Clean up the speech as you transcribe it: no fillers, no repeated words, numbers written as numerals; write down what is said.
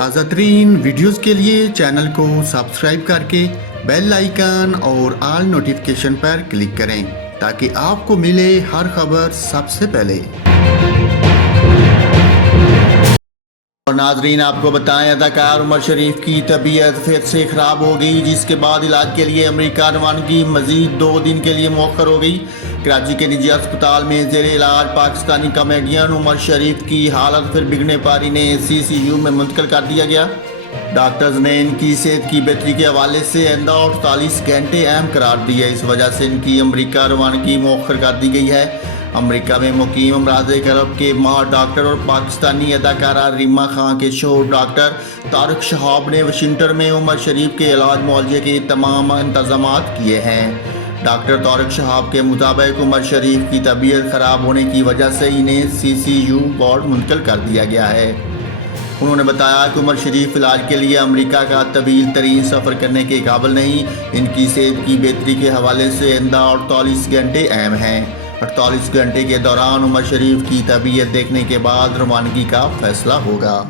تازہ ترین ویڈیوز کے لیے چینل کو سبسکرائب کر کے بیل آئیکن اور آل نوٹیفیکیشن پر کلک کریں تاکہ آپ کو ملے ہر خبر سب سے پہلے۔ اور ناظرین آپ کو بتائیں، اداکار عمر شریف کی طبیعت پھر سے خراب ہو گئی، جس کے بعد علاج کے لیے امریکہ روانگی مزید 2 دن کے لیے مؤخر ہو گئی۔ کراچی کے نجی اسپتال میں زیر علاج پاکستانی کامیڈین عمر شریف کی حالت پھر بگڑنے پر انہیں CCU میں منتقل کر دیا گیا۔ ڈاکٹرز نے ان کی صحت کی بہتری کے حوالے سے آئندہ 48 گھنٹے اہم قرار دیے، اس وجہ سے ان کی امریکہ روانگی مؤخر کر دی گئی ہے۔ امریکہ میں مقیم امراض قلب کے ماہر ڈاکٹر اور پاکستانی اداکارہ ریما خان کے شوہر ڈاکٹر طارق شہاب نے واشنگٹن میں عمر شریف کے علاج معالجے کے تمام انتظامات کیے ہیں۔ ڈاکٹر طارق شہاب کے مطابق عمر شریف کی طبیعت خراب ہونے کی وجہ سے انہیں CCU وارڈ منتقل کر دیا گیا ہے۔ انہوں نے بتایا کہ عمر شریف علاج کے لیے امریکہ کا طویل ترین سفر کرنے کے قابل نہیں، ان کی صحت کی بہتری کے حوالے سے آئندہ 48 گھنٹے اہم ہیں۔ 48 گھنٹے کے دوران عمر شریف کی طبیعت دیکھنے کے بعد روانگی کا فیصلہ ہوگا۔